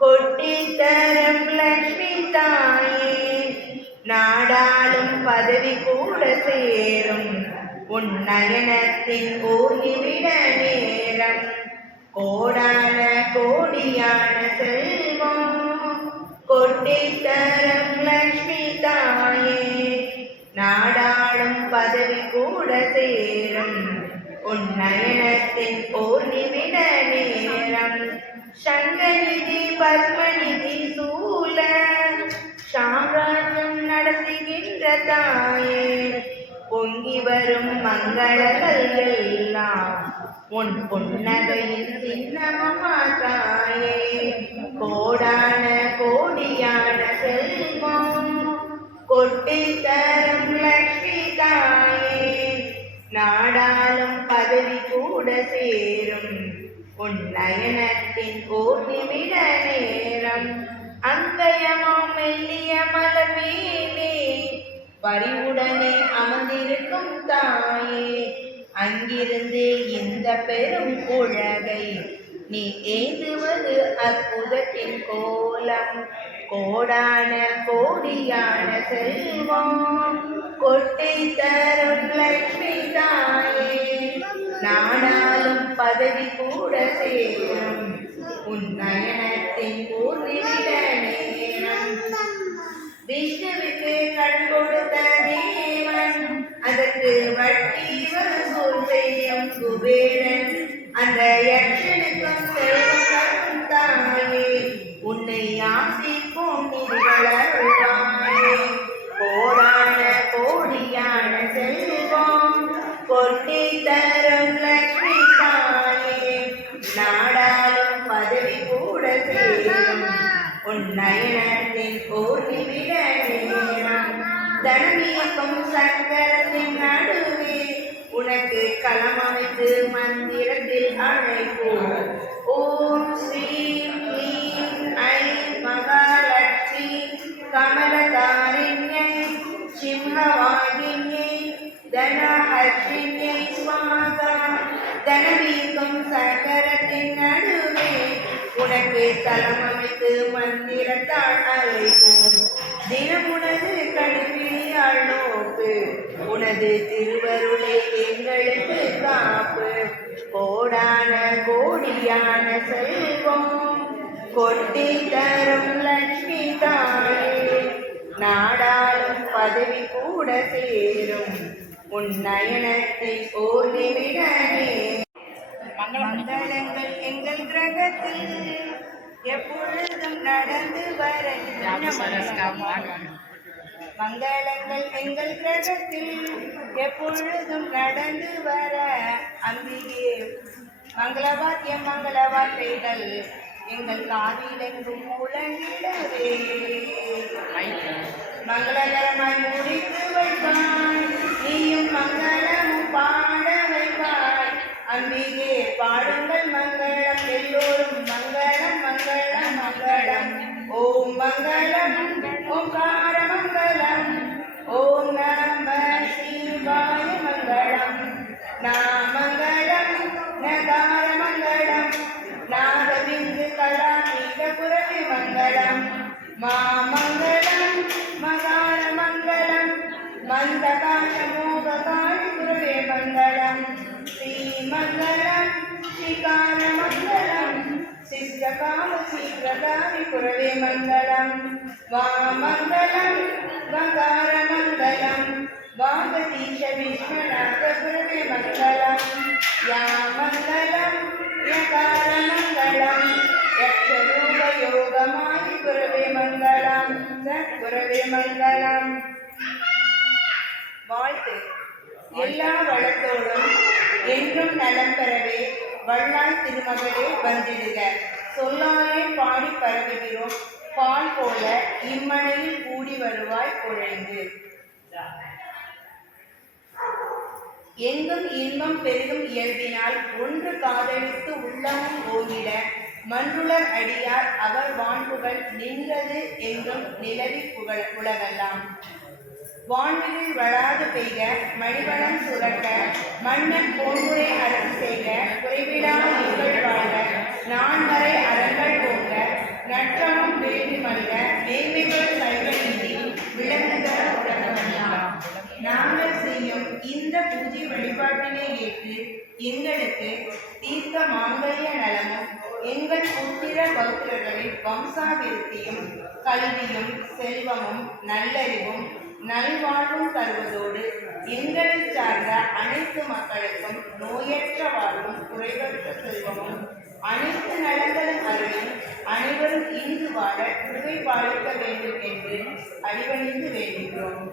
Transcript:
கொட்டித்தரம் லட்சுமி தாயே நாடாளும் பதவி கூட சேரும். உன் நயனத்தின் ஓர் நேரம். கோடான கோடியான செல்வம். கொட்டித்தரம் லக்ஷ்மி தாயே நாடாளும் பதவி கூட சேரும். உன் நயனத்தின் ஓர் நிமிட பொங்கி வரும் மங்களங்கள் எல்லாம் உன் புன்னகையின் சின்னமமா தாயே கோடான கோடியான செல்வம் கொட்டி தரும் லட்சுமி தாயே. நாடாலும் பதவி கூட சேரும். உன் நயனத்தின் ஓர் நிமிட நேரம். அங்கயமோ மெல்லிய மலர் பறிவுடனே அமர்ந்திருக்கும் தாயே. அங்கிருந்து இந்த பெரும் உலகை நீ ஏந்துவது அற்புதத்தின் கோலம். கோடான கோடியான செல்வம் கொட்டை தரும் லட்சுமி தாயே. நாடாளும் பதவி கூட சேரும். உன் நயனத்தின் ஊர் நேரம் விஷ்ணுவுக்கு கட அதற்கு வட்டி வசூல் செய்யும் குபேரன் அந்த யக்ஷனுக்கும் செல்வம் தரும் தாயே உன்னை ஆசிக்கும் நிதிகளருளாயே கோடான கோடியான செல்வம் கொட்டி தரும் லக்ஷ்மி தாயே நாடாலும் பதவி கூட சேரும். உன் நயனத்தின் ஓர் நிமிட நேரம். தனமியக்கும் சங்கரத்தின் கமலதாரிண்யை சிம்மவாகின்யை தனஹர்ஷின்யை சுவாகா தனவீகம் சகரத்தின் நடுவே உனக்கு தலம் அமைத்து மந்திரத்தால் அழைப்போம். தினமுனது கடுமையாள் நோக்கு உனது திருவருளை எங்களுக்கு காப்பு. கோடான கோடியான செல்வம் கொட்டி தரும் லட்சுமி தாயே. நாடாளும் பதவி கூட சேரும். உன் நயனத்தை ஓர் நிமிடமே மங்களங்கள் எங்கள் கிரகத்தில் எப்பொழுதும் நடந்து வர. மங்களங்கள் எங்கள் கிரகத்தில் எப்பொழுதும் நடந்து வர அம்பிகே. மங்களவாத்தியம் மங்கள வார்த்தைகள் எங்கள் காதிலெங்கும் முழங்கிடவே மங்களகரமாய் முடித்து வைப்பாய் நீயும் மங்களமும் பாட வைப்பாய் அம்பிகே பாடுங்கள் மங்களம். எல்லோரும் மங்களம் மங்களம் மங்களம். ஓம் மங்களம் ஓங்கார மங்களம். ஓம் நம சிவாய மங்களம். நாமங்களம் சீக்கிரகாரி குரவே மங்களம். வாமங்கலம் வங்கார மங்களம் வாகதீஷ விஸ்வநாத குரவே மங்களம். யா மங்களம் யகார மங்களம். யக்ஷரூப யோகமாயி குரவே மங்களம் சத்குரவே மங்களம். வாழ்த்து. எல்லா வளத்தோடும் என்றும் நலம் பெறவே வள்ளாய் திருமகளே வந்திடுக. சொல்லாலே பாடி பரவுகிறோம். பால் போல இம்மனையில் கூடி வருவாய் குழைந்து. எங்கும் இன்பம் பெருகும் இயல்பினால் ஒன்று காதலித்து உள்ளமும் ஓங்கிட மன்றுளர் அடியார் அவர் வான்புகள் நின்றது என்றும் நிலவி புகழ் உலகெல்லாம் வான்வெளியில் வளாது பெய்க மணிவளம் சுரக்க மன்னன் போன்முறை அரசு செய்க குறைவிடா பூஜை வழிபாட்டினை ஏற்று எங்களுக்கு தீர்க்க மாங்கல்ய நலமும் எங்கள் புத்திர பௌத்திரர்களின் வம்சாவிருத்தியும் கல்வியும் செல்வமும் நல்லறிவும் நல்வாழ்வும் தருவதோடு எங்களை சார்ந்த அனைத்து மக்களுக்கும் நோயற்ற வாழ்வும் குறைவற்ற செல்வமும் அனைத்து நலங்களும் அருளும் அனைவரும் இனிது வாழ கிருபை பாலிக்க வேண்டும் என்று அடிவணிந்து வேண்டுகிறோம்.